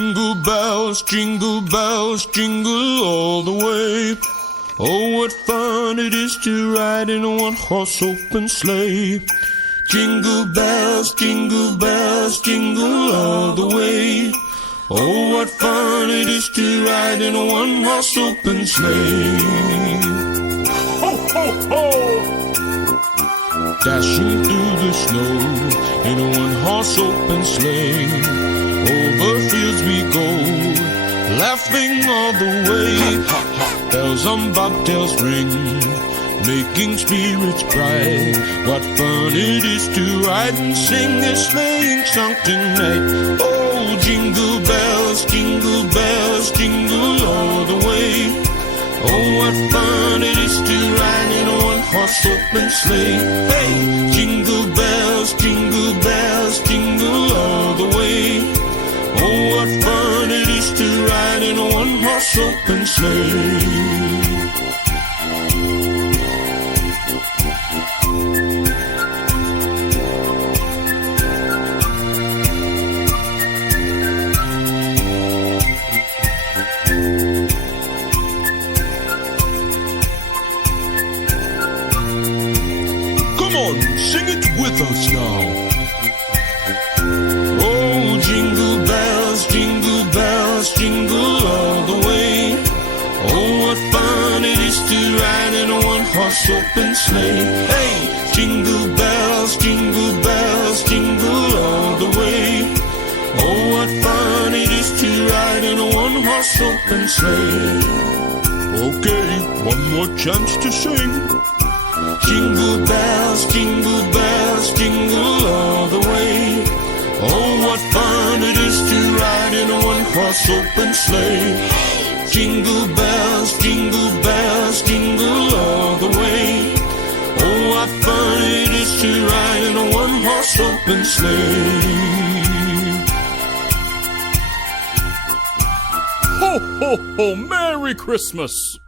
jingle jingle all the way. Oh, what fun it is to ride in a one-horse open sleigh. Jingle bells, jingle all the way. Oh, what fun it is to ride in a one-horse open sleigh. Ho, ho, ho! Dashing through the snow in a one-horse open sleigh. Over fields we go, laughing all the way. Bells on bobtails ring, making spirits bright. What fun it is to ride and sing a sleighing song tonight. Oh, jingle bells, jingle all the way. Oh, what fun it is to ride in a one-horse open sleigh. Hey, jingle bells, jingle all the way. Oh, what fun it is to ride in a one-horse open sleigh. Come on, sing it with us now. Oh, jingle jingle all the way. Oh, what fun it is to ride in a one-horse open sleigh. Hey, jingle bells, jingle all the way. Oh, what fun it is to ride in a one-horse open sleigh. Okay, one more chance to sing. Jingle bells, jingle all the way. Oh, what fun it is to ride in a one-horse open sleigh. Jingle bells, jingle all the way. Oh, what fun it is to ride in a one-horse open sleigh. Ho, ho, ho! Merry Christmas!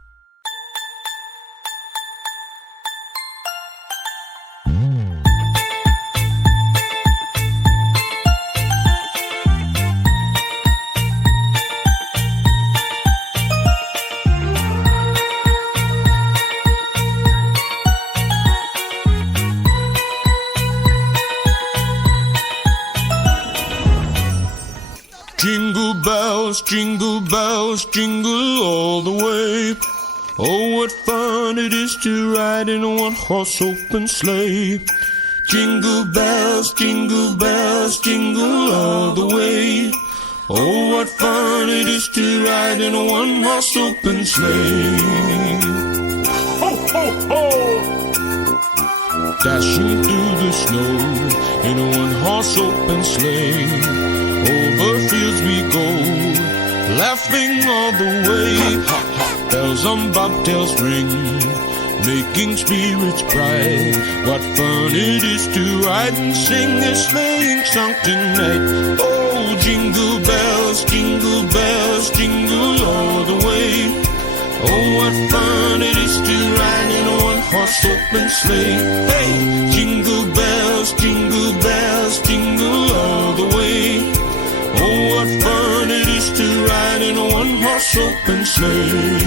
Jingle bells, jingle all the way. Oh, what fun it is to ride in a one-horse open sleigh. Jingle bells, jingle all the way. Oh, what fun it is to ride in a one-horse open sleigh. Ho, ho, ho! Dashing through the snow in a one-horse open sleigh. Over fields we go, laughing all the way. Bells on bobtails ring, making spirits bright. What fun it is to ride and sing a sleighing song tonight. Oh, jingle bells, jingle all the way. Oh, what fun it is to ride in a one-horse open sleigh. Hey, jingle bells, jingle all the way. Oh, what fun it is to ride in a one-horse open sleigh.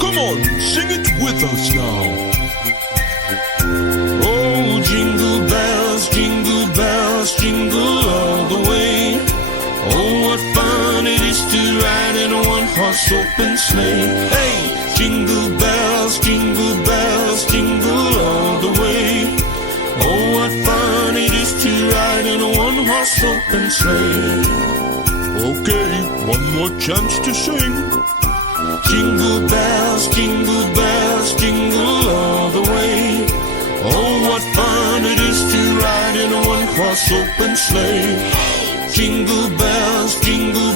Come on, sing it with us now. Oh, jingle bells, jingle all the way. Oh, what fun it is to ride in a one-horse open sleigh. Hey, jingle bells, jingle all the way. Oh, what fun it is to ride in a one-horse open sleigh. Okay, one more chance to sing. Jingle bells, jingle all the way. Oh, what fun it is to ride in a one-horse open sleigh. Jingle bells, jingle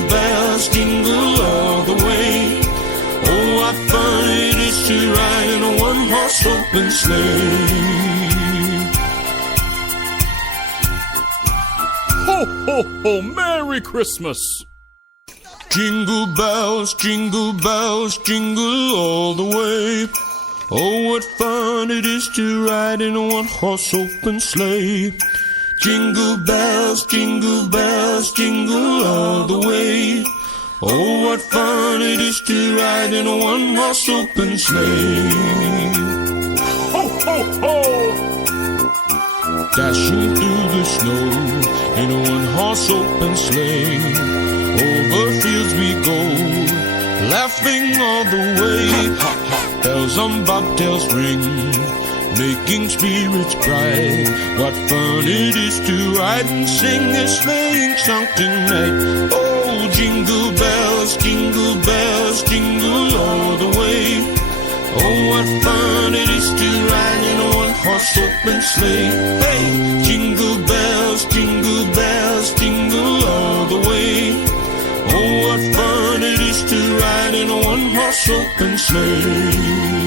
all the way. Oh, what fun it is to ride in a one-horse open sleigh. Ho, ho, ho! Merry Christmas! Jingle bells, jingle all the way. Oh, what fun it is to ride in a one-horse open sleigh. Jingle bells, jingle all the way. Oh, what fun it is to ride in a one-horse open sleigh. Ho, ho, ho! Dashing through the snow in a one-horse open sleigh. Over fields we go, laughing all the way. Bells on bobtails ring, making spirits bright. What fun it is to ride and sing a sleighing song tonight. Oh, jingle bells, jingle all the way. Oh, what fun it is to ride in a one-horse open sleigh. Hey, jingle bells, jingle all the way. Oh, what fun it is to ride in a one-horse open sleigh.